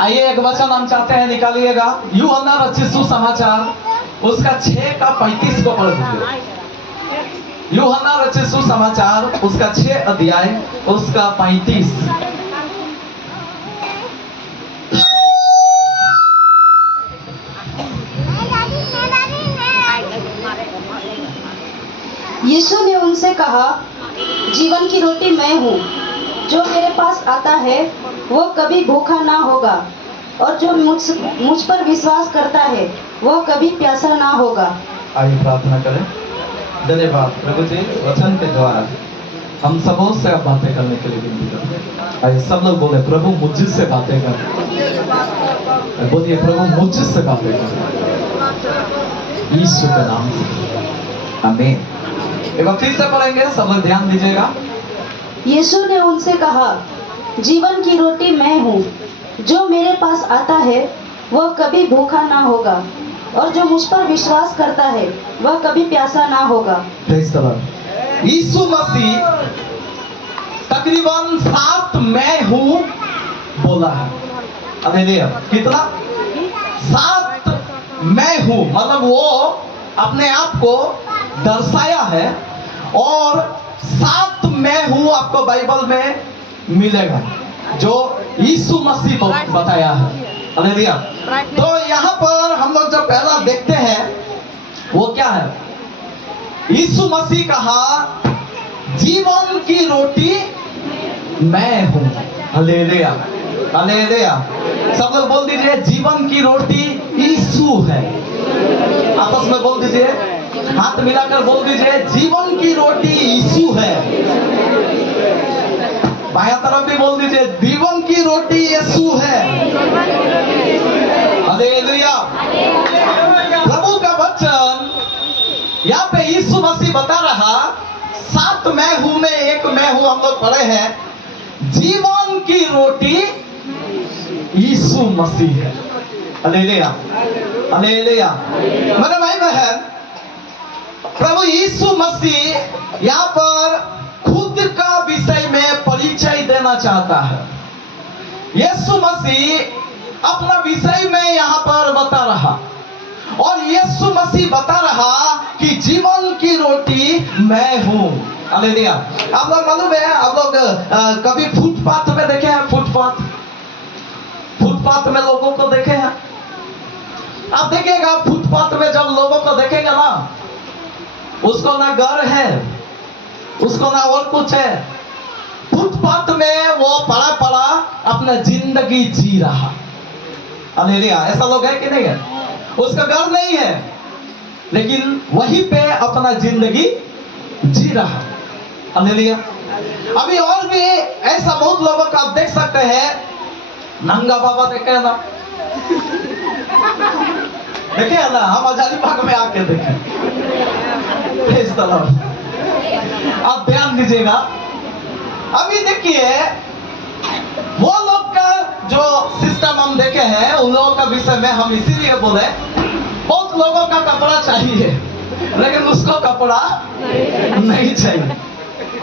आइए एक वचन हम चाहते हैं निकालिएगा, यूहन्ना रचित सुसमाचार उसका 6 का 35 को पढ़ दीजिए। यूहन्ना रचित सुसमाचार उसका 6 अध्याय उसका 35। यीशु ने उनसे कहा, जीवन की रोटी मैं हूँ। जो मेरे पास आता है वो कभी भूखा ना होगा, और जो मुझ पर विश्वास करता है वह कभी प्यासा ना होगा। आइए प्रार्थना करें। धन्यवाद प्रभु जी, वचन के द्वारा हम सबों से अब बातें करने के लिए विनती करते हैं। आइए सब लोग बोले, प्रभु मुझसे बातें कर। बोलिए, प्रभु मुझसे बातें कर, यीशु के नाम से आमीन। एक बार फिर से पढ़ेंगे, सब लोग ध्यान दीजिएगा। यीशु ने उनसे कहा, जीवन की रोटी मैं हूँ। जो मेरे पास आता है वह कभी भूखा ना होगा, और जो मुझ पर विश्वास करता है वह कभी प्यासा ना होगा। Praise the lord. यीशु मसीह तकरीबन 7 मैं हूँ बोला है। हालेलुया। कितना? 7 मैं हूँ, मतलब वो अपने आप को दर्शाया है। और 7 मैं हूँ आपको बाइबल में मिलेगा जो यीशु मसीह बताया है। हालेलुया। तो यहाँ पर हम लोग जो पहला देखते हैं वो क्या है? यीशु मसीह कहा, जीवन की रोटी मैं हूँ। Hallelujah, hallelujah. सब लोग बोल दीजिए, जीवन की रोटी यीशु है। आपस में बोल दीजिए, हाथ मिलाकर बोल दीजिए, जीवन की रोटी यीशु है। बाया तरफ भी बोल दीजिए, जीवन की रोटी यीशु है। हालेलुया। प्रभु का वचन यहाँ पे यीशु मसीह बता रहा, 7 मैं हूं में एक मैं हूं हम लोग पढ़े हैं। जीवन की रोटी यीशु मसीह है। Hallelujah, hallelujah. मेरे भाई बहन, प्रभु यीशु मसीह यहाँ पर खुद का विषय में परिचय देना चाहता है। यीशु मसीह अपना विषय में यहाँ पर बता रहा, और यीशु मसीह बता रहा कि जीवन की रोटी मैं हूँ। हालेलुया। आप लोग मालूम है, आप लोग कभी फुटपाथ में देखे हैं? फुटपाथ में लोगों को देखे हैं? आप देखिएगा, फुटपाथ में जब लोगों को देखेगा ना, उसको ना घर है, उसको ना और कुछ है। फुटपाथ में वो पड़ा पड़ा अपना जिंदगी जी रहा। हालेलुया। ऐसा लोग है कि नहीं है? उसका घर नहीं है, लेकिन वहीं पे अपना जिंदगी जी रहा। हालेलुया। अभी और भी ऐसा बहुत लोगों का आप देख सकते हैं। नंगा बाबा देखे ना, देखे ना, हम आजादी बाग में आके देखे। Praise the Lord. आप ध्यान दीजिएगा। अभी देखिए, वो लोग का जो सिस्टम हम देखे हैं, उन लोगों का विषय में हम इसीलिए बोले, बहुत लोगों का कपड़ा चाहिए लेकिन उसको कपड़ा नहीं चाहिए।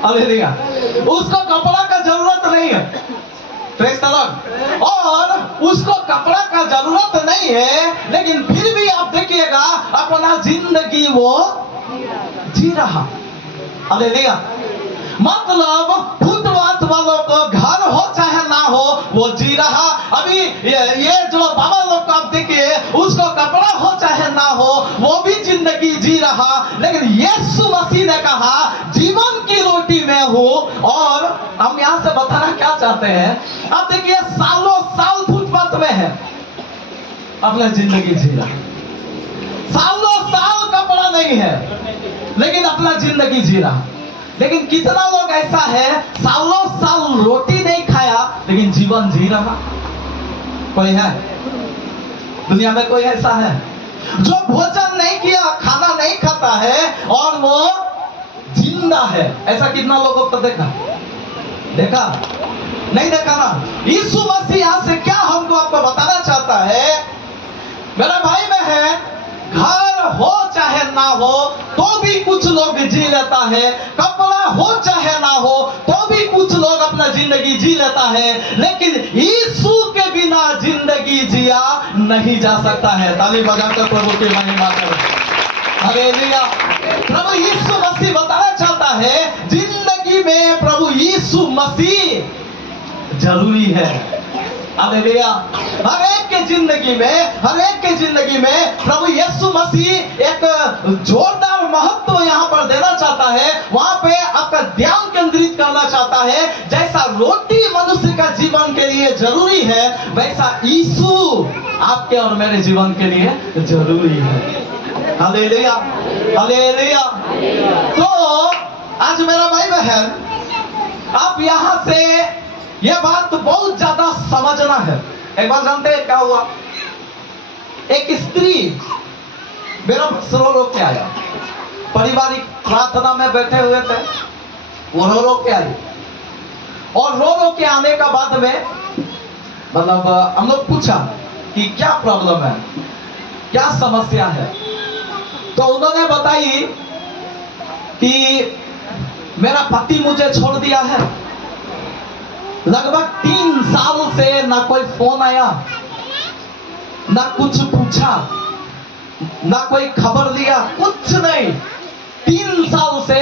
हालेलुया। उसको कपड़ा का जरूरत नहीं है। Praise the Lord. और उसको कपड़ा का जरूरत नहीं है, लेकिन फिर भी आप देखिएगा अपना जिंदगी वो जी रहा। हालेलुया। मतलब फुटपाथ वालों को घर हो चाहे ना हो, वो जी रहा। अभी ये जो बाबा लोग को आप देखिए, उसको कपड़ा हो चाहे ना हो, वो भी जिंदगी जी रहा। लेकिन यीशु मसीह ने कहा, जीवन की रोटी मैं हूँ। और हम यहाँ से बताना क्या चाहते हैं, आप देखिए, सालों साल फुटपाथ में है, अपना जिंदगी जी रहा। सालों साल कपड़ा नहीं है, लेकिन अपना जिंदगी जी रहा। लेकिन कितना लोग ऐसा है, सालों साल रोटी नहीं खाया लेकिन जीवन जी रहा? कोई है दुनिया में? कोई ऐसा है जो भोजन नहीं किया, खाना नहीं खाता है और वो जिंदा है? ऐसा कितना लोगों को देखा नहीं देखा ना? यीशु मसीह यहाँ से क्या हमको आपको बताना चाहता है, मेरा भाई बहन, घर हो चाहे ना हो तो भी कुछ लोग जी लेता है, कपड़ा हो चाहे ना हो तो भी कुछ लोग अपना जिंदगी जी लेता है। लेकिन यीशु के बिना जिंदगी जिया नहीं जा सकता है। ताली बजाकर प्रभु की महिमा करें। हालेलुया। प्रभु यीशु मसीह बताना चाहता है जिंदगी में प्रभु यीशु मसीह जरूरी है। हालेलुया। हर एक के जिंदगी में प्रभु यीशु मसीह एक जोरदार महत्व यहाँ पर देना चाहता है। वहां पे आपका ध्यान केंद्रित करना चाहता है। जैसा रोटी मनुष्य का जीवन के लिए जरूरी है, वैसा यीशु आपके और मेरे जीवन के लिए जरूरी है। Hallelujah, hallelujah. तो आज मेरा भाई बहन, आप यहाँ से यह बात बहुत ज्यादा समझना है। एक बार जानते हैं क्या हुआ? एक स्त्री मेरा रो के आया। पारिवारिक प्रार्थना में बैठे हुए थे, वो रो के आई। और रो के आने का बाद में मतलब हम लोग पूछा कि क्या प्रॉब्लम है, क्या समस्या है। तो उन्होंने बताई कि मेरा पति मुझे छोड़ दिया है। लगभग 3 साल से ना कोई फोन आया, ना कुछ पूछा, ना कोई खबर दिया, कुछ नहीं। 3 साल से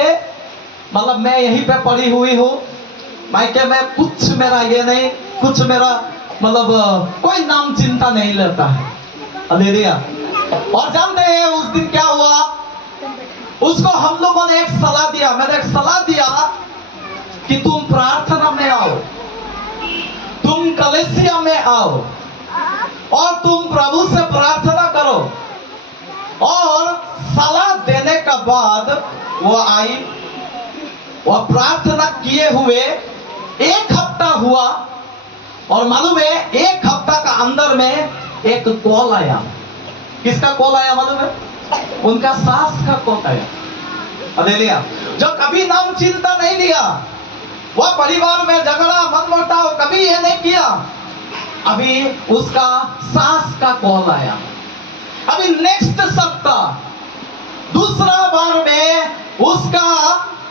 मतलब मैं यहीं पे पड़ी हुई हूँ मायके में। कुछ मेरा ये नहीं, कुछ मेरा मतलब कोई नाम चिंता नहीं लेता है। हालेलुया। और जानते हैं उस दिन क्या हुआ? उसको हम लोगों ने एक सलाह दिया, मैंने एक सलाह दिया कि तुम प्रार्थना में आओ, तुम कलीसिया में आओ और तुम प्रभु से प्रार्थना करो। और सलाह देने का बाद वो आई, वो प्रार्थना किए हुए 1 हफ्ता हुआ। और मालूम है 1 हफ्ता का अंदर में एक कॉल आया। किसका कॉल आया मालूम है? उनका सास का कॉल आया। हालेलुया। जो कभी नाम चिंता नहीं लिया, वह परिवार में झगड़ा मनमुटाव कभी ये नहीं किया, अभी उसका सास का कॉल आया। अभी नेक्स्ट सप्ताह दूसरा बार में उसका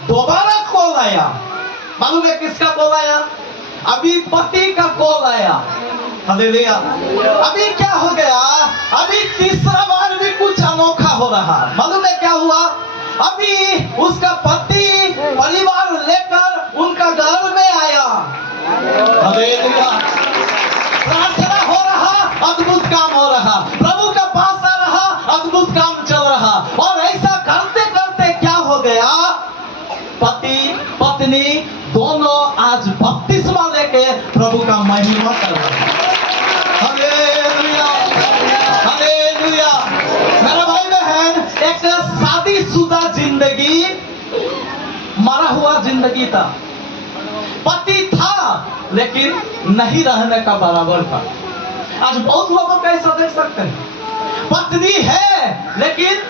दोबारा कॉल आया। मालूम है किसका कॉल आया? अभी पति का कॉल आया। हालेलुया। अभी क्या हो गया? अभी तीसरा बार भी कुछ अनोखा हो रहा। मालूम है क्या हुआ? अभी उसका पति परिवार लेकर उनका घर में आया। हालेलुया। प्रार्थना हो रहा, अद्भुत काम हो रहा, प्रभु का पास आ रहा, अद्भुत काम चल रहा। और ऐसा करते करते क्या हो गया? पति पत्नी दोनों आज बपतिस्मा लेके प्रभु का महिमा कर रहे हैं। Hallelujah, hallelujah. मेरा भाई बहन, एक शादीशुदा जिंदगी मरा हुआ जिंदगी था। पति था लेकिन नहीं रहने का बराबर था। आज बहुत लोगों को ऐसा देख सकते हैं, पत्नी है लेकिन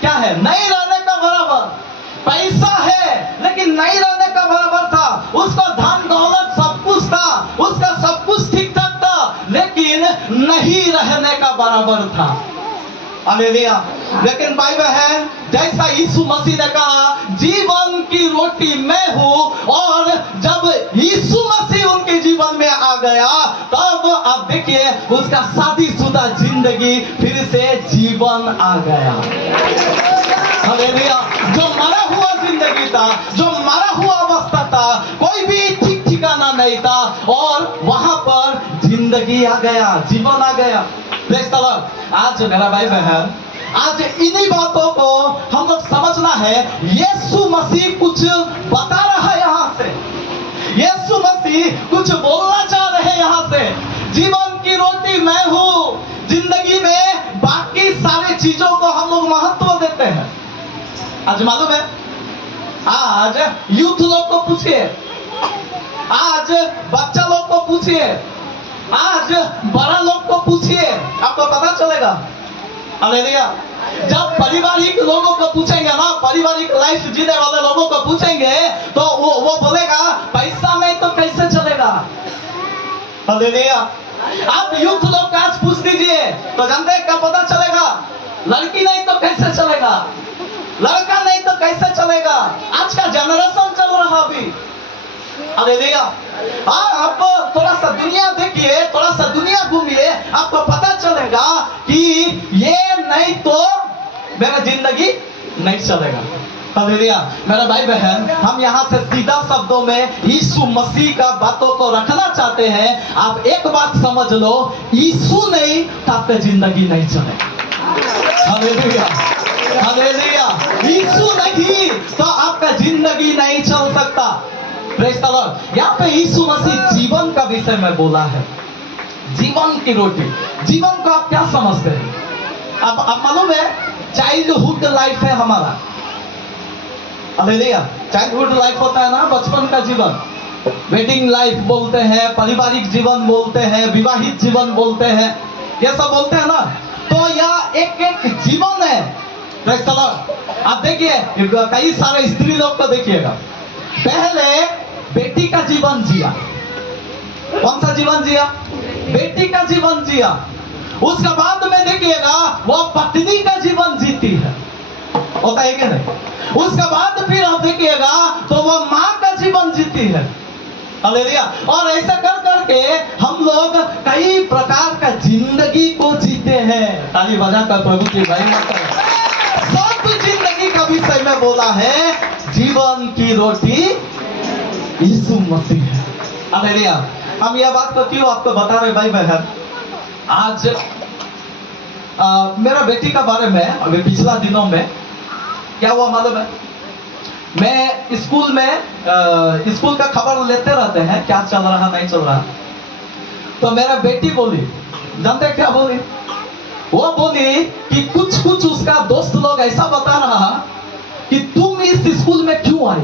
क्या है? नहीं रहने का बराबर। पैसा है लेकिन नहीं रहने का बराबर था। उसका धन दौलत सब कुछ था, उसका सब कुछ ठीक ठाक था, लेकिन नहीं रहने का बराबर था। हालेलुया। लेकिन भाई बहन, जैसा यीशु मसीह ने कहा जीवन की रोटी मैं हूं, और जब यीशु मसीह उनके जीवन में आ गया तब आप देखिए उसका शादीशुदा जिंदगी फिर से जीवन आ गया। हालेलुया। जो मरा हुआ जिंदगी था, जो मरा हुआ अवस्था था, कोई भी ठीक ठिकाना नहीं था, और वहां पर जिंदगी आ गया, जीवन आ गया। Praise the Lord. आज मेरा भाई बहन, आज इन्हीं बातों को हम लोग समझना है। यीशु मसीह कुछ बता रहा है यहाँ से, यीशु मसीह कुछ बोलना चाह रहे हैं यहाँ से। जीवन की रोटी मैं हूँ। जिंदगी में बाकी सारी चीजों को हम लोग महत्व देते हैं। आज मालूम है, आज यूथ लोग को पूछिए, आज बच्चा लोग को पूछिए, आज बड़ा लोग को पूछिए, आपको पता चलेगा। हालेलुया। जब पारिवारिक लोगों को पूछेंगे ना, पारिवारिक लाइफ जीने वाले लोगों को पूछेंगे तो वो बोलेगा पैसा नहीं तो कैसे चलेगा। हालेलुया। आप यूथ लोग का आज पूछ दीजिए तो जानते हैं क्या पता चलेगा? लड़की नहीं तो कैसे चलेगा, लड़का नहीं तो कैसे चलेगा। आज का जनरेशन चल रहा अभी। हालेलुया। आप थोड़ा सा दुनिया देखिए, थोड़ा सा दुनिया मेरा जिंदगी नहीं चलेगा। हालेलुया। मेरा भाई बहन, हम यहाँ से सीधा शब्दों में यीशु मसीह का बातों को रखना चाहते हैं। आप एक बात समझ लो, यीशु नहीं तो आपका जिंदगी नहीं चलेगा। Hallelujah, hallelujah. यीशु नहीं तो आपका जिंदगी नहीं चल सकता। Praise the Lord. यहाँ पे यीशु मसीह जीवन का विषय में बोला है, जीवन की रोटी। जीवन को आप क्या समझते हैं? अब मालूम है, चाइल्डहुड लाइफ है हमारा। हालेलुया। चाइल्डहुड लाइफ होता है ना, बचपन का जीवन। वेडिंग लाइफ बोलते हैं, पारिवारिक जीवन बोलते हैं, विवाहित जीवन बोलते हैं, ये सब बोलते हैं ना। तो यह एक एक जीवन है। Praise the Lord. आप देखिए, कई सारे स्त्री लोग को देखिएगा, पहले बेटी का जीवन जिया। कौन सा जीवन जिया? बेटी का जीवन जिया। उसके बाद में देखिएगा वो पत्नी का जीवन जीती है, होता है कि नहीं? उसके बाद फिर आप देखिएगा तो वो माँ का जीवन जीती है। हालेलुया। और ऐसा कर करके हम लोग कई प्रकार का जिंदगी को जीते हैं। ताली बजाकर प्रभु की महिमा करें। सब जिंदगी का विषय में बोला है, जीवन की रोटी यीशु मसीह है। हालेलुया। हम यह बात को क्यों आपको बता रहे भाई बहन? आज मेरा बेटी का बारे में अभी पिछला दिनों में क्या हुआ मालूम है? मैं स्कूल में स्कूल का खबर लेते रहते हैं, क्या चल रहा नहीं चल रहा। तो मेरा बेटी बोली, जानते क्या बोली? वो बोली कि कुछ कुछ उसका दोस्त लोग ऐसा बता रहा कि तुम इस स्कूल में क्यों आई।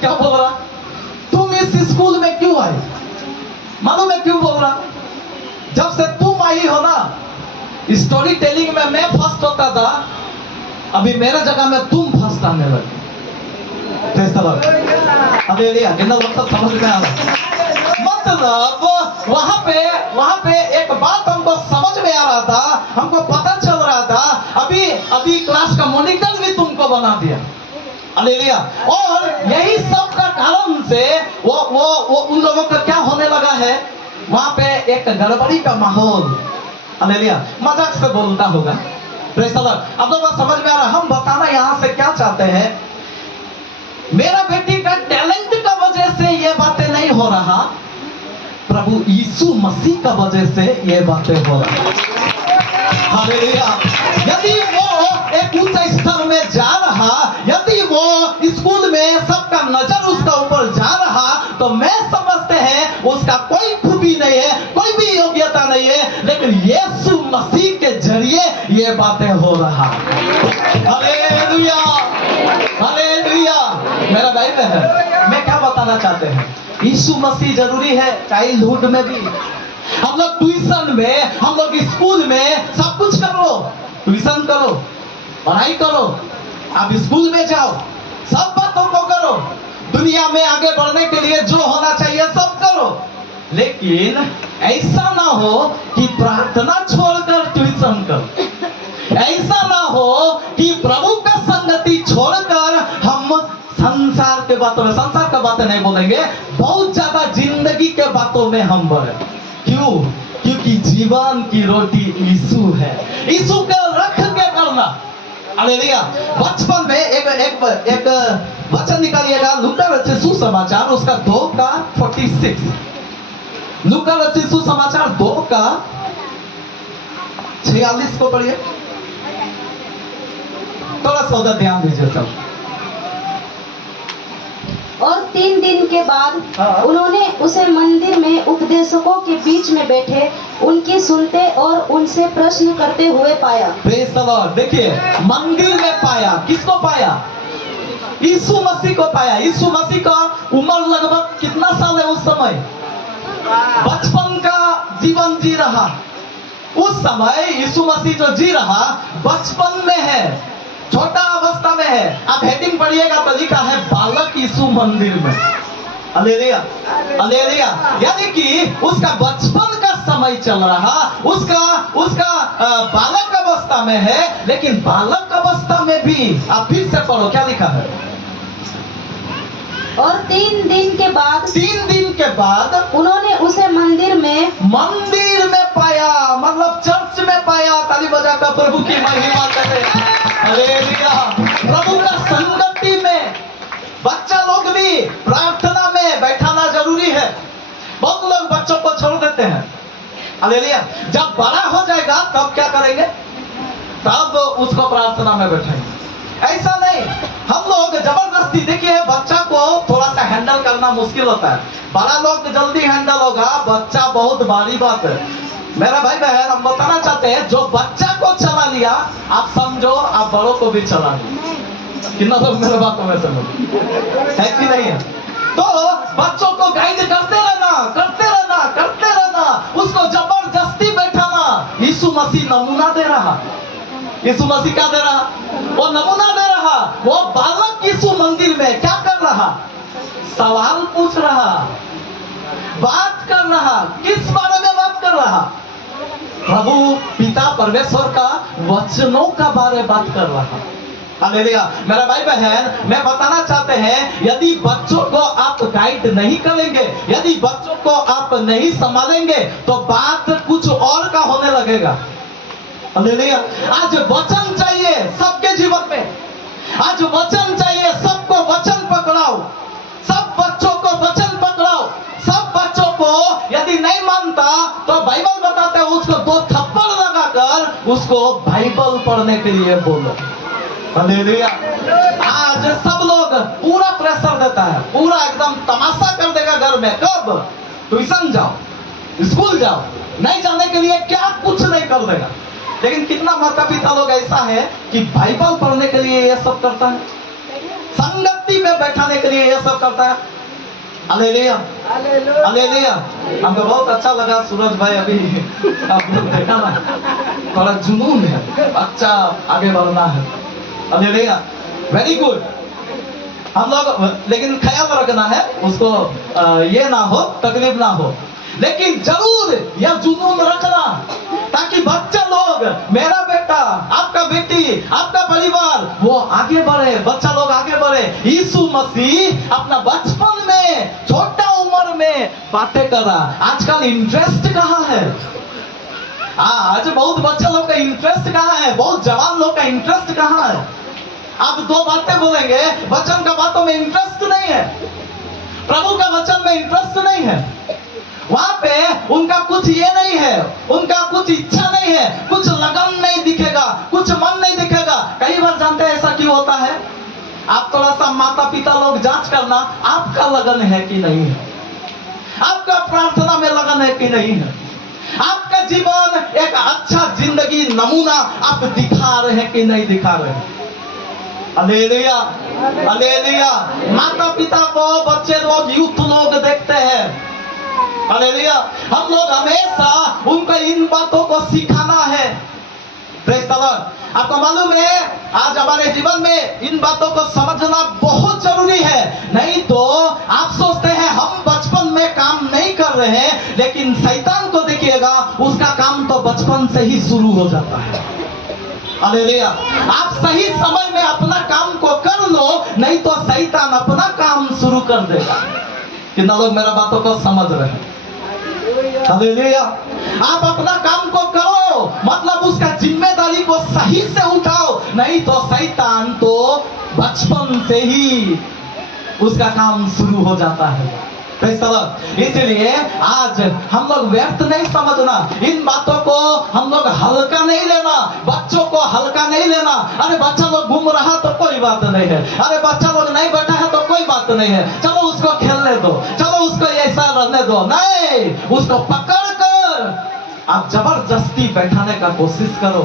क्या बोल रहा? तुम इस स्कूल में क्यों आई? मालूम है क्यों बोल रहा? जब से तुम आई हो ना, स्टोरी टेलिंग में मैं फर्स्ट होता था, अभी मेरे जगह में तुम फर्स्ट आने लगे। हालेलुया। कितना लोग सब समझ में आ रहा? मतलब वहां पे एक बात हमको समझ में आ रहा था, हमको पता चल रहा था, अभी क्लास का मॉनिटर भी तुमको बना दिया। हालेलुया। और यही सब का कारण से वो उन लोगों का क्या होने लगा है, वहां पे एक गड़बड़ी का माहौल। हालेलुया। मजाक से बोलता होगा। Praise the Lord. अब लोगों को समझ में आ रहा। हम बताना यहाँ से क्या चाहते हैं, मेरा बेटी का टैलेंट का वजह से ये बातें नहीं हो रहा, प्रभु यीशु मसीह का वजह से ये बातें हो रहा। हालेलुया। यदि वो एक उच्च स्तर में जा रहा, यदि वो स्कूल में सबका नजर उसका ऊपर जा रहा, तो मैं समझते हैं उसका कोई खूबी नहीं है, कोई भी योग्यता नहीं है, लेकिन यीशु मसीह के जरिए ये बातें हो रहा। Hallelujah, hallelujah. मेरा भाई बहन, मैं क्या बताना चाहते हैं, यीशु मसीह जरूरी है चाइल्डहुड में भी। हम लोग ट्यूशन में, हम लोग स्कूल में सब कुछ करो, ट्यूशन करो, पढ़ाई करो, आप स्कूल में जाओ, सब बातों को करो, दुनिया में आगे बढ़ने के लिए जो होना चाहिए सब करो, लेकिन ऐसा ना हो कि प्रार्थना छोड़कर ट्यूशन करो। ऐसा ना हो कि प्रभु का संगति छोड़कर हम संसार के बातों में, संसार का बातें नहीं बोलेंगे, बहुत ज्यादा जिंदगी के बातों में हम बढ़े। क्यों? क्योंकि जीवन की रोटी यीशु है। यीशु को रख के करना। हालेलुया। बचपन में एक वचन निकालिएगा, लूका रचित सुसमाचार उसका 2:46। लूका रचित सुसमाचार 2:46 को पढ़िए। थोड़ा सा उधर ध्यान दीजिए सब। और 3 दिन के बाद उन्होंने उसे मंदिर में उपदेशकों के बीच में बैठे उनकी सुनते और उनसे प्रश्न करते हुए पाया। Praise the Lord. देखिए, मंदिर में पाया। किसको पाया? यीशु मसीह को पाया। यीशु मसीह का उम्र लगभग कितना साल है उस समय? बचपन का जीवन जी रहा। उस समय यीशु मसीह जो जी रहा बचपन में है, छोटा अवस्था में है। आप हेडिंग पढ़िएगा तो लिखा है बालक यीशु मंदिर में। Hallelujah, hallelujah. यानी कि उसका बचपन का समय चल रहा, उसका बालक अवस्था में है, लेकिन बालक अवस्था में भी आप फिर से पढ़ो क्या लिखा है। और 3 दिन के बाद उन्होंने उसे मंदिर में पाया, मतलब चर्च में पाया। ताली बजाकर प्रभु की महिमा करें। हालेलुया। प्रभु का संगति में बच्चा लोग भी प्रार्थना में बैठाना जरूरी है। बहुत लोग बच्चों को छोड़ देते हैं। हालेलुया। जब बड़ा हो जाएगा तब क्या करेंगे? तब उसको प्रार्थना में बैठाएंगे। ऐसा नहीं, हम लोग जबरदस्ती, देखिए बच्चा को थोड़ा सा हैंडल करना मुश्किल होता है, बड़ा लोग जल्दी हैंडल होगा, बच्चा बहुत भारी बात है। मेरा भाई बहन, हम बताना चाहते हैं, जो बच्चा को चला लिया आप समझो आप बड़ों को भी चला लिया। कितना लोग मेरे बातों में समझ है कि नहीं है? तो बच्चों को गाइड करते रहना, करते रहना, करते रहना, उसको जबरदस्ती बैठाना। यीशु मसीह नमूना दे रहा। यीशु मसीह क्या दे रहा? वो नमूना दे रहा। वो बालक यीशु मंदिर में क्या कर रहा? सवाल पूछ रहा, बात कर रहा। किस बारे में बात कर रहा? प्रभु पिता परमेश्वर का वचनों का बारे बात कर रहा। हालेलुया। मेरा भाई बहन, मैं बताना चाहते हैं, यदि बच्चों को आप गाइड नहीं करेंगे, यदि बच्चों को आप नहीं संभालेंगे, तो बात कुछ और का होने लगेगा। हालेलुया। आज वचन चाहिए सबके जीवन में। आज वचन चाहिए सबको। वचन पकड़ाओ, सब बच्चों को वचन पकड़ाओ। सब बच्चों को यदि नहीं मानता तो बाइबल बताते हैं, उसको 2 थप्पड़ लगाकर उसको बाइबल पढ़ने के लिए बोलो। हालेलुया। आज सब लोग पूरा प्रेशर देता है, पूरा एकदम तमाशा कर देगा घर में। कब? ट्यूशन जाओ, स्कूल जाओ, नहीं जाने के लिए क्या कुछ नहीं कर देगा। लेकिन कितना माता पिता लोग ऐसा है कि बाइबल पढ़ने के लिए ये सब करता है, संगति में बैठाने के लिए ये सब करता है। Hallelujah, hallelujah. हमको बहुत अच्छा लगा सूरज भाई, अभी आप लोग देखा ना, थोड़ा जुनून है, अच्छा आगे बढ़ना है। Hallelujah, very good. हम लोग, लेकिन ख्याल रखना है उसको, ये ना हो, तकलीफ ना हो, लेकिन जरूर यह जुनून रखना ताकि बच्चा लोग, मेरा बेटा, आपका बेटी, आपका परिवार, वो आगे बढ़े, बच्चा लोग आगे बढ़े। यीशु मसीह अपना बचपन में, छोटा उम्र में बातें करा। आजकल इंटरेस्ट कहाँ है? आज बहुत बच्चा लोग का इंटरेस्ट कहाँ है? बहुत जवान लोग का इंटरेस्ट कहाँ है? आप 2 बातें बोलेंगे, वचन का बातों में इंटरेस्ट नहीं है, प्रभु का वचन में इंटरेस्ट नहीं है, वहां पे उनका कुछ ये नहीं है, उनका कुछ इच्छा नहीं है, कुछ लगन नहीं दिखेगा, कुछ मन नहीं दिखेगा। कई बार जानते हैं ऐसा क्यों होता है? आप थोड़ा सा माता पिता लोग जांच करना, आपका लगन है कि नहीं है, आपका प्रार्थना में लगन है कि नहीं है, आपका जीवन एक अच्छा जिंदगी नमूना आप दिखा रहे हैं कि नहीं दिखा रहे हैं। Hallelujah, hallelujah. माता पिता को बच्चे लोग, यूथ लोग देखते हैं। हालेलुया। हम लोग हमेशा उनको इन बातों को सिखाना है। Praise the Lord. आपको मालूम है, आज हमारे जीवन में इन बातों को समझना बहुत जरूरी है। नहीं तो आप सोचते हैं हम बचपन में काम नहीं कर रहे हैं, लेकिन शैतान को देखिएगा, उसका काम तो बचपन से ही शुरू हो जाता है। हालेलुया। आप सही समय में अपना काम को कर लो, नहीं तो शैतान अपना काम शुरू कर देगा। कितना लोग मेरा बातों को समझ रहे हैं? हालेलुया। आप अपना काम को करो, मतलब उसका जिम्मेदारी को सही से उठाओ, नहीं तो शैतान तो बचपन से ही उसका काम शुरू हो जाता है। इसलिए आज हम लोग व्यर्थ नहीं समझना, इन बातों को हम लोग हल्का नहीं लेना, बच्चों को हल्का नहीं लेना। अरे बच्चा लोग घूम रहा तो कोई बात नहीं है, अरे बच्चा लोग नहीं बैठा है तो कोई बात नहीं है, चलो उसको खेलने दो, चलो उसको ऐसा रहने दो। नहीं, उसको पकड़ कर आप जबरदस्ती बैठाने का कोशिश करो।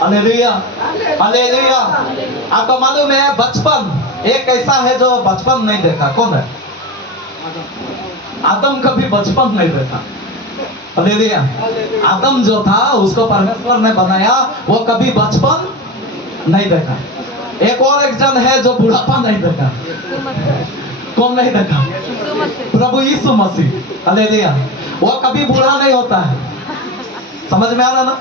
Hallelujah, hallelujah. आपको मालूम है, बचपन एक ऐसा है जो बचपन नहीं देखा। कौन है? आदम कभी बचपन नहीं देखा। हालेलुया। आदम जो था, उसको परमेश्वर ने बनाया, वो कभी बचपन नहीं देखा। एक जन है जो बुढ़ापा नहीं देखा। कौन नहीं देखा? प्रभु यीशु मसीह। हालेलुया। वो कभी बूढ़ा नहीं होता है। समझ में आ रहा ना?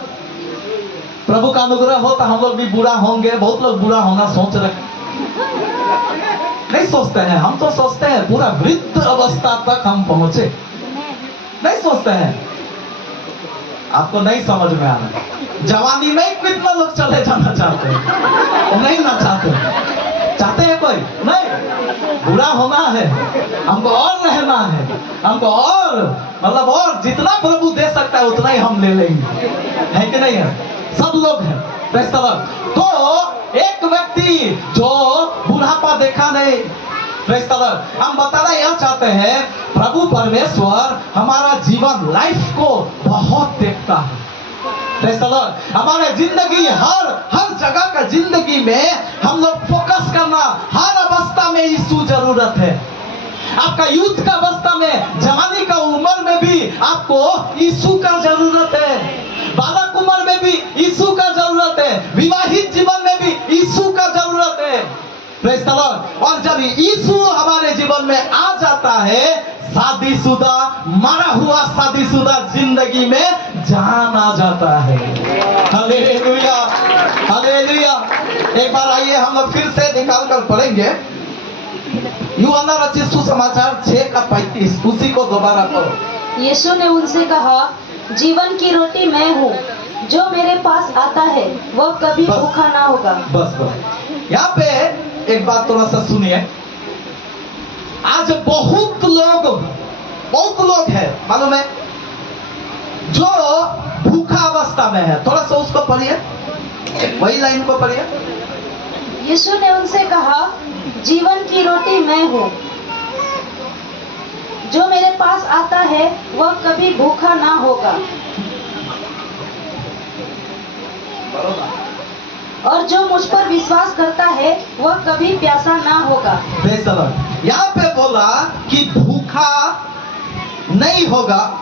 प्रभु का अनुग्रह हो तो हम लोग भी बूढ़ा होंगे। बहुत लोग बूढ़ा होना सोच रहे, नहीं सोचते हैं। हम तो सोचते हैं पूरा वृद्ध अवस्था तक हम पहुंचे, नहीं सोचते हैं। आपको नहीं समझ में आ रहा। जवानी में कितना लोग चले जाना चाहते हैं, वो नहीं ना चाहते हैं कोई नहीं। बुरा होना है, हमको और रहना है, हमको और मतलब और जितना प्रभु दे सकता है उतना ही हम ले लेंगे, है कि नहीं है? सब लोग हैं। तो एक व्यक्ति जो बुढ़ापा देखा नहीं, हम बताना यह चाहते हैं प्रभु परमेश्वर हमारा जीवन लाइफ को बहुत देखता है। हमारे जिंदगी हर जगह का जिंदगी में हम लोग फोकस करना, हर अवस्था में यीशु जरूरत है। आपका यूथ का अवस्था में, जवानी का उम्र में भी आपको यीशु का जरूरत है, बालक उम्र में भी यीशु का जरूरत है, विवाहित जीवन में भी यीशु का जरूरत है। Praise the Lord. और जब यीशु हमारे जीवन में आ जाता है, शादीशुदा, मरा हुआ शादीशुदा जिंदगी में जान आ जाता है। Hallelujah, hallelujah. एक बार आइए हम लोग फिर से निकाल कर पढ़ेंगे यूहन्ना रचित सुसमाचार 6:35, उसी को दोबारा पढ़ो। यीशु ने उनसे कहा, जीवन की रोटी मैं हूँ, जो मेरे पास आता है वह कभी भूखा ना होगा। बस यहाँ पे एक बात थोड़ा सा सुनिए। आज बहुत लोग है, मालूम है, जो भूखा अवस्था में है। थोड़ा सा उसको पढ़िए, वही लाइन को पढ़िए। यीशु ने उनसे कहा, जीवन की रोटी मैं हूँ, जो मेरे पास आता है वह कभी भूखा ना होगा, और जो मुझ पर विश्वास करता है वह कभी प्यासा ना होगा। यहाँ पे बोला कि भूखा नहीं होगा,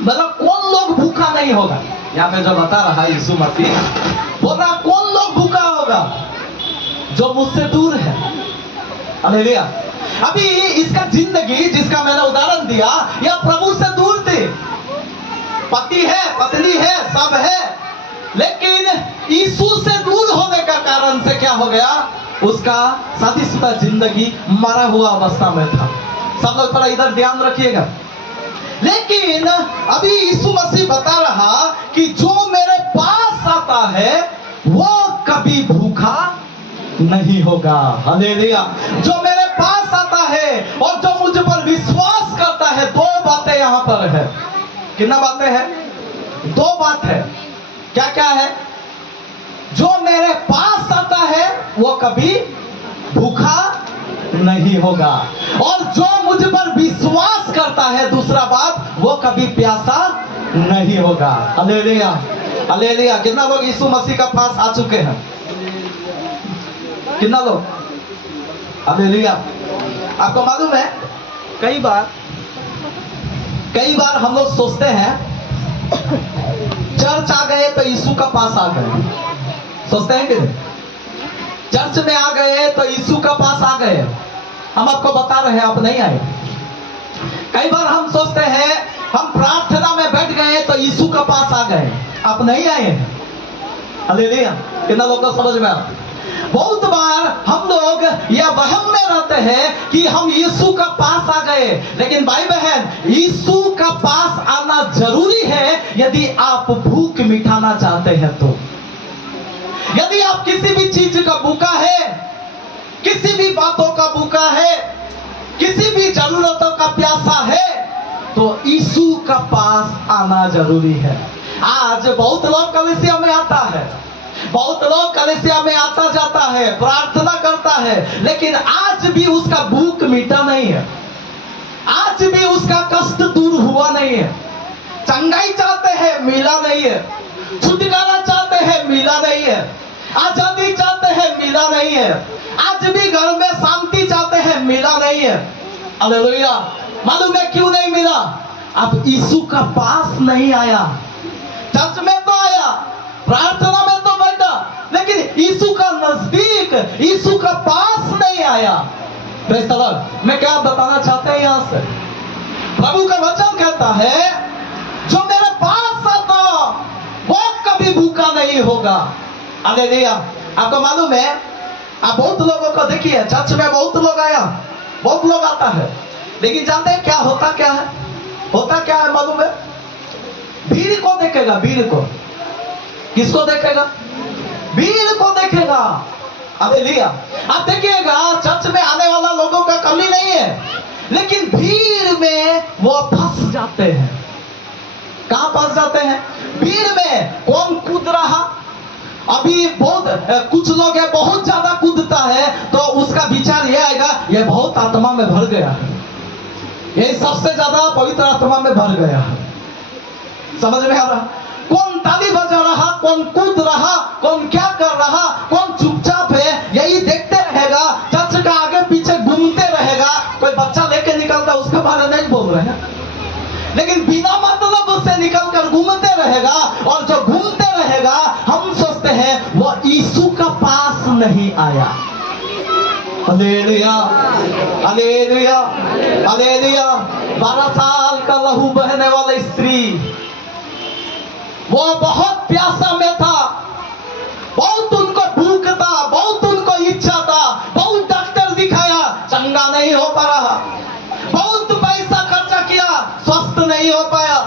मतलब कौन लोग भूखा नहीं होगा। यहाँ पे जो बता रहा है यीशु मसीह, बोला कौन लोग भूखा होगा, जो मुझसे दूर है। हालेलुया। अभी इसका जिंदगी जिसका मैंने उदाहरण दिया, यह प्रभु से दूर थी। पति है, पत्नी है, सब है, लेकिन यीशु से दूर होने का कारण से क्या हो गया, उसका शादीशुदा जिंदगी मरा हुआ अवस्था में था। सब लोग थोड़ा इधर ध्यान रखिएगा। लेकिन अभी यीशु मसीह बता रहा कि जो मेरे पास आता है वो कभी भूखा नहीं होगा। हालेलुया। जो मेरे पास आता है और जो मुझ पर विश्वास करता है, दो बातें यहाँ पर है। कितना बातें हैं? दो बात है। क्या क्या है? जो मेरे पास आता है वो कभी भूखा नहीं होगा, और जो मुझ पर विश्वास करता है, दूसरा बात, वो कभी प्यासा नहीं होगा। Hallelujah, hallelujah. कितना लोग यीशु मसीह का पास आ चुके हैं? कितना लोग? हालेलुया। आपको मालूम है, कई बार हम लोग सोचते हैं चर्च आ गए तो यीशु का पास आ गए, सोचते हैं कि चर्च में आ गए तो यीशु का पास आ गए। हम आपको बता रहे हैं, आप नहीं आए। कई बार हम सोचते हैं हम प्रार्थना में बैठ गए तो यीशु का पास आ गए, आप नहीं आए। हालेलुया। कितना लोग को समझ में आता? बहुत बार हम लोग यह वहम में रहते हैं कि हम यीशु का पास आ गए, लेकिन भाई बहन, यीशु का पास आना जरूरी है यदि आप भूख मिटाना चाहते हैं तो। यदि आप किसी भी चीज का भूखा है, किसी भी बातों का भूखा है, किसी भी जरूरतों का प्यासा है, तो यीशु का पास आना जरूरी है। आज बहुत लोग कलीसिया में आता है, बहुत लोग कलीसिया में आता जाता है, प्रार्थना करता है, लेकिन आज भी उसका भूख मिटा नहीं है, आज भी उसका कष्ट दूर हुआ नहीं है। चंगाई चाहते हैं, मिला नहीं है। छुटकारा चाहते हैं, मिला नहीं है। आजादी चाहते हैं, मिला नहीं है। आज भी घर में शांति चाहते हैं, मिला नहीं है। हालेलुया। मालूम है क्यों नहीं मिला? अब यीशु का पास नहीं आया। चर्च में तो आया, प्रार्थना में तो बैठा, लेकिन यीशु का नजदीक, यीशु का पास नहीं आया। Praise the Lord. मैं क्या बताना चाहते हैं यहां से? प्रभु का वचन कहता है, जो मेरे पास आता वो कभी भूखा नहीं होगा। हालेलुया। आपको मालूम है, आप बहुत लोगों को देखिए, चर्च में बहुत लोग आया, बहुत लोग आता है, लेकिन जानते हैं क्या होता क्या है? होता क्या है मालूम है? भीड़ को देखेगा, भीड़ को। किसको देखेगा? भीड़ को देखेगा। हालेलुया। आप देखिएगा, चर्च में आने वाला लोगों का कमी नहीं है, लेकिन भीड़ में वो फंस जाते हैं। कहां फंस जाते हैं? भीड़ में। कौन कूद रहा? अभी बहुत कुछ लोग है बहुत ज्यादा कूदता है तो उसका विचार ये आएगा, ये बहुत आत्मा में भर गया है, ये सबसे ज्यादा पवित्र आत्मा में भर गया है। समझ में आ रहा? कौन ताली बजा रहा, कौन कूद रहा, कौन क्या कर रहा, कौन चुपचाप है, यही देखते रहेगा, चर्च का आगे पीछे घूमते रहेगा। कोई बच्चा लेके निकलता उसके बारे में नहीं बोल रहे हैं, लेकिन बिना मतलब से निकलकर घूमते रहेगा, और जो घूमते रहेगा हम सोचते हैं वो यीशु का पास नहीं आया। Hallelujah, hallelujah, hallelujah. 12 साल का लहू बहने वाली स्त्री, वो बहुत प्यासा में था, बहुत उनको भूख था, बहुत उनको इच्छा था, बहुत डॉक्टर दिखाया, चंगा नहीं हो पा रहा, बहुत पैसा खर्चा किया, स्वस्थ नहीं हो पाया,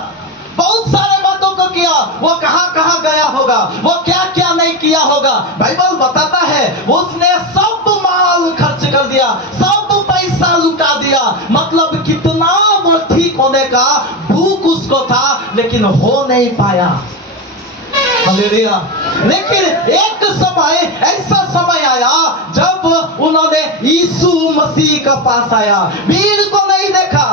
बहुत सारे बातों को किया, वो कहां कहां गया होगा, वो क्या क्या नहीं किया होगा। बाइबल बताता है उसने सब माल खर्च कर दिया, सब पैसा लुटा दिया, मतलब कितना वो ठीक होने का भूख उसको था, लेकिन हो नहीं पाया। हालेलुया। लेकिन एक समय, ऐसा समय आया जब उन्होंने यीशु मसीह के पास आया। भीड़ को नहीं देखा,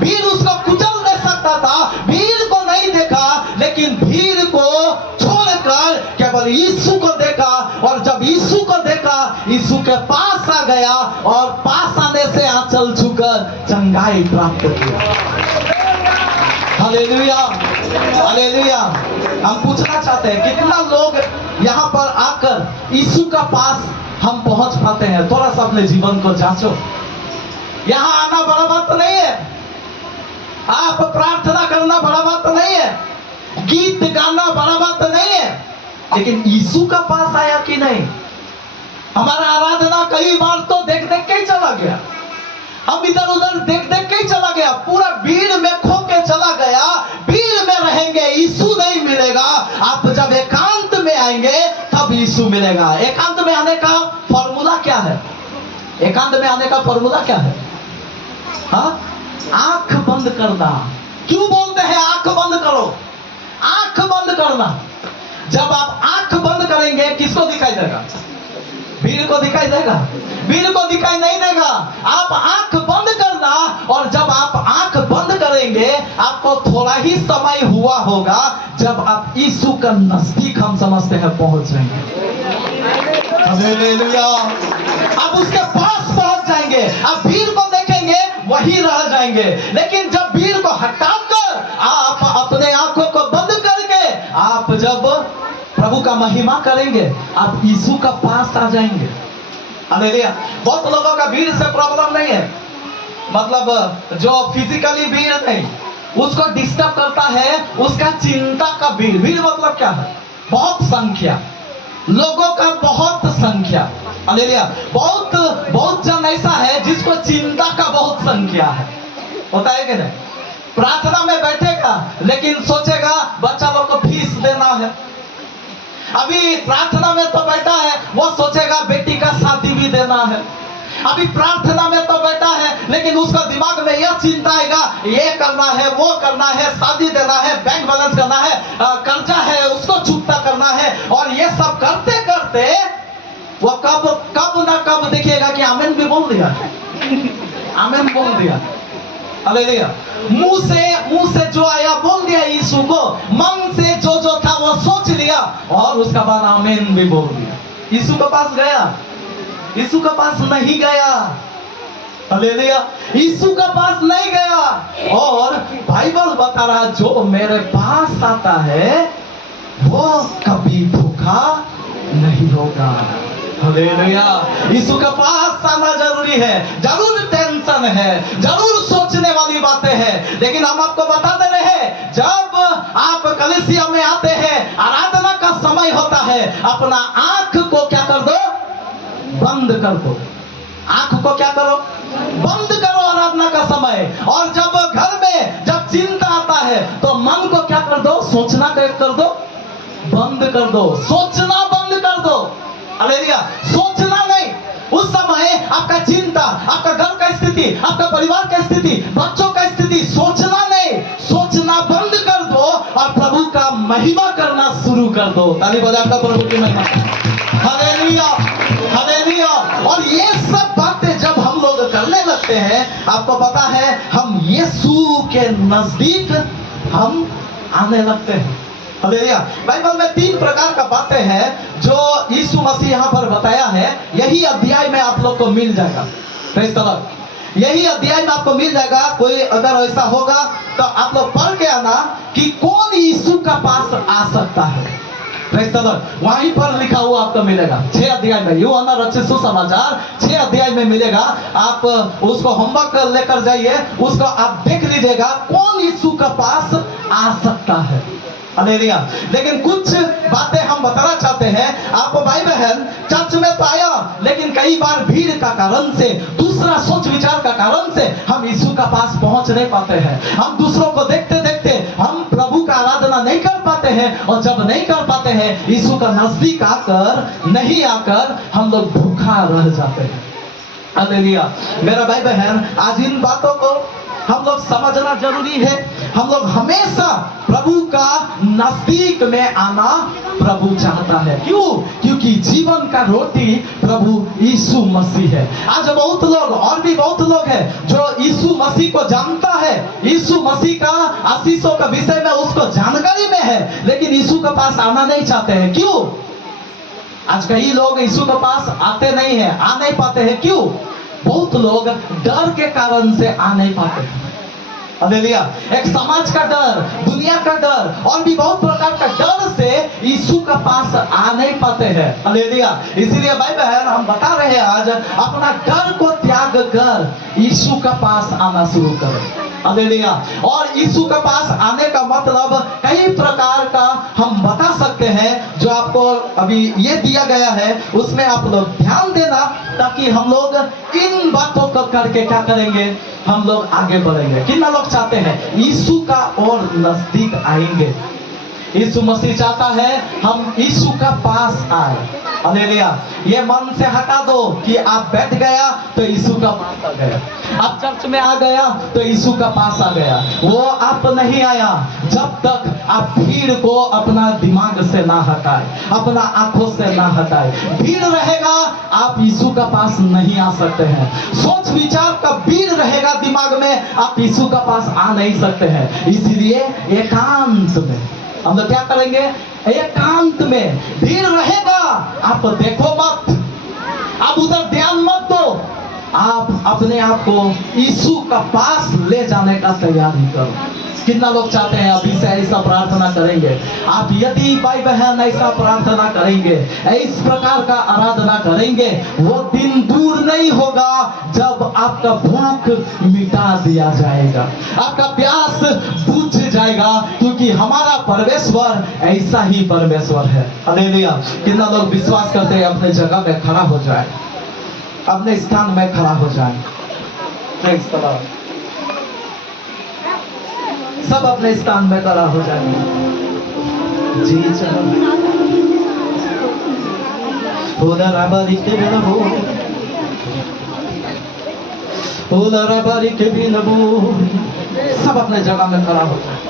भीड़ उसको कुचल दे सकता था, भीड़ को नहीं देखा, लेकिन भीड़ को छोड़कर केवल यीशु को देखा, और जब यीशु को देखा, यीशु के पास आ गया, और पास आने से आंचल छूकर चंगाई प्राप्त किया। Hallelujah, hallelujah. हम पूछना चाहते हैं कितना लोग यहाँ पर आकर यीशु का पास हम पहुंच पाते हैं? थोड़ा सा अपने जीवन को जांचो। यहाँ आना बड़ा बात नहीं है, आप प्रार्थना करना बड़ा बात नहीं है, गीत गाना बड़ा बात नहीं है, लेकिन यीशु का पास आया कि नहीं? हमारा आराधना कई बार तो देख देख के ही चला गया, हम इधर उधर देख देख के ही चला गया, पूरा भीड़ में खो के चला गया। भीड़ में रहेंगे यीशु नहीं मिलेगा, आप जब एकांत में आएंगे तब यीशु मिलेगा। एकांत में आने का फॉर्मूला क्या है? एकांत में आने का फॉर्मूला क्या है? हाँ, आंख बंद करना। क्यों बोलते हैं आंख बंद करो? आंख बंद करना। जब आप आंख बंद करेंगे किसको दिखाई देगा? भीड़ को दिखाई देगा? भीड़ को दिखाई नहीं देगा। आप आंख बंद करना, और जब आप आंख बंद करेंगे आपको थोड़ा ही समय हुआ होगा जब आप यीशु का नजदीक, हम समझते हैं, पहुंच जाएंगे। हालेलुया। आप उसके पास पहुंच जाएंगे, आप भीड़ को देखेंगे वही रह जाएंगे, लेकिन जब भीड़ को हटाकर आप अपने आंखों को बंद करके आप जब प्रभु का महिमा करेंगे, आप यीशु का पास आ जाएंगे। हालेलुया। बहुत लोगों का भीड़ से प्रॉब्लम नहीं है, मतलब जो फिजिकली भीड़ नहीं, उसको डिस्टर्ब करता है उसका चिंता का भीड़। भीड़ मतलब क्या है? बहुत संख्या, लोगों का बहुत संख्या। हालेलुया। बहुत जन ऐसा है जिसको चिंता का बहुत संख्या है, होता है कि नहीं? प्रार्थना में बैठेगा लेकिन सोचेगा बच्चा लोग को फीस देना है, अभी प्रार्थना में तो बैठा है वो सोचेगा बेटी का शादी भी देना है, अभी प्रार्थना में तो बैठा है लेकिन उसका दिमाग में यह चिंता आएगा, ये करना है, वो करना है, शादी देना है, बैंक बैलेंस करना है, कर्जा है उसको चुकता करना है, और ये सब करते करते वो कब ना कब देखिएगा कि आमीन भी बोल दिया, आमीन बोल दिया। हालेलुया। मुंह से जो आया बोल दिया यीशु को, मन से जो था वो सोच लिया, और उसका बाद आमीन भी बोल दिया। यीशु के पास गया? यीशु के पास नहीं गया। हालेलुया। यीशु के पास नहीं गया। और बाइबल बता रहा जो मेरे पास आता है वो कभी भूखा नहीं होगा। हालेलुया। यीशु के पास आना जरूरी है, जरूर टेंशन है, जरूर सोचने वाली बातें हैं, लेकिन हम आपको बता दे रहे हैं जब आप कलीसिया में आते हैं, आराधना का समय होता है, अपना आंख को क्या कर दो? बंद कर दो। आंख को क्या करो? बंद करो आराधना का समय। और जब घर में जब चिंता आता है तो मन को क्या कर दो? सोचना कर दो, बंद बंद कर दो, सोचना बंद कर दो। हालेलुया। सोचना नहीं। उस समय आपका चिंता, आपका घर का स्थिति, आपका परिवार का स्थिति, बच्चों का स्थिति, सोचना नहीं, सोचना बंद कर दो और प्रभु का महिमा करना शुरू कर दो। ताली बजा कर प्रभु की महिमा। Hallelujah, hallelujah. और ये सब बातें जब हम लोग करने लगते हैं, आपको पता है हम यीशु के नजदीक हम आने लगते हैं। हालेलुया। बाइबल में 3 प्रकार का बातें हैं जो यीशु मसीह यहाँ पर बताया है। यही अध्याय में आप लोग को मिल जाएगा। Praise the Lord. यही अध्याय में आपको मिल जाएगा। कोई अगर ऐसा होगा तो आप लोग पढ़ के आना कि कौन यीशु का पास आ सकता है। Praise the Lord. वहीं पर लिखा हुआ आपको मिलेगा 6 अध्याय में। यूहन्ना रचित सुसमाचार 6 अध्याय में मिलेगा। आप उसको होमवर्क लेकर जाइए, उसको आप देख लीजिएगा कौन यीशु का पास आ सकता है। हालेलुया। लेकिन कुछ बातें हम बताना चाहते हैं। आप भाई बहन चर्च में तो आया, लेकिन कई बार भीड़ का कारण से, दूसरा सोच विचार का कारण से हम यीशु का पास पहुंच नहीं पाते हैं। हम दूसरों को देखते देखते हम प्रभु का आराधना नहीं कर पाते हैं, और जब नहीं कर पाते हैं यीशु का नजदीक आकर, नहीं आकर हम लोग भूखा रह जाते हैं। हालेलुया। मेरा भाई बहन, आज इन बातों को हम लोग समझना जरूरी है। हम लोग हमेशा प्रभु का नजदीक में आना प्रभु चाहता है। क्यों? क्योंकि जीवन का रोटी प्रभु यीशु मसीह है। आज बहुत लोग, और भी बहुत लोग हैं जो यीशु मसीह को जानता है, यीशु मसीह का आशीषों का विषय में उसको जानकारी में है, लेकिन यीशु के पास आना नहीं चाहते हैं। क्यों? आज कई लोग यीशु के पास आते नहीं है, आ नहीं पाते हैं। क्यों? बहुत लोग डर के कारण से आ नहीं पाते हैं। हालेलुया। एक समाज का डर, दुनिया का डर, और भी बहुत प्रकार का डर से यीशु का पास आ नहीं पाते हैं। हालेलुया। इसीलिए भाई बहन हम बता रहे हैं, आज अपना डर को त्याग कर यीशु का पास आना शुरू करें। हालेलुया। और यीशु के पास आने का मतलब कई प्रकार का हम बता सकते हैं, जो आपको अभी ये दिया गया है, उसमें आप लोग ध्यान देना, ताकि हम लोग इन बातों को करके क्या करेंगे, हम लोग आगे बढ़ेंगे। कितना लोग चाहते हैं यीशु का और नजदीक आएंगे? यीशु मसीह चाहता है हम यीशु का पास आए। हालेलुया। ये मन से हटा दो कि आप बैठ गया तो यीशु का पास आ गया, आप चर्च में आ गया तो यीशु का पास आ गया। वो आप नहीं आया जब तक आप भीड़ को अपना दिमाग से ना हटाए, अपना आंखों से ना हटाए। भीड़ रहेगा, आप यीशु का पास नहीं आ सकते हैं। सोच विचार का भीड़ रहेगा दिमाग में, आप यीशु का पास आ नहीं सकते हैं। इसीलिए एकांत में हम लोग क्या करेंगे? एकांत में भीड़ रहेगा, आप देखो मत, आप उधर ध्यान मत दो, आप अपने आप को यीशु का पास ले जाने का तैयारी करो। कितना लोग चाहते हैं अभी से ऐसा प्रार्थना करेंगे? आप यदि भाई बहन ऐसा प्रार्थना करेंगे, इस प्रकार का आराधना करेंगे, वो दिन दूर नहीं होगा जब आपका भूख मिटा दिया जाएगा, आपका प्यास बुझ जाएगा, क्योंकि हमारा परमेश्वर ऐसा ही परमेश्वर है। हालेलुया। कितना लोग विश्वास करते हैं? अपने जगह में खड़ा हो जाए, अपने स्थान में खड़ा हो जाए। Praise the Lord. सब अपने स्थान में खड़ा हो जाएंगे। जी चलो। सब अपने जगह में खड़ा हो जाए।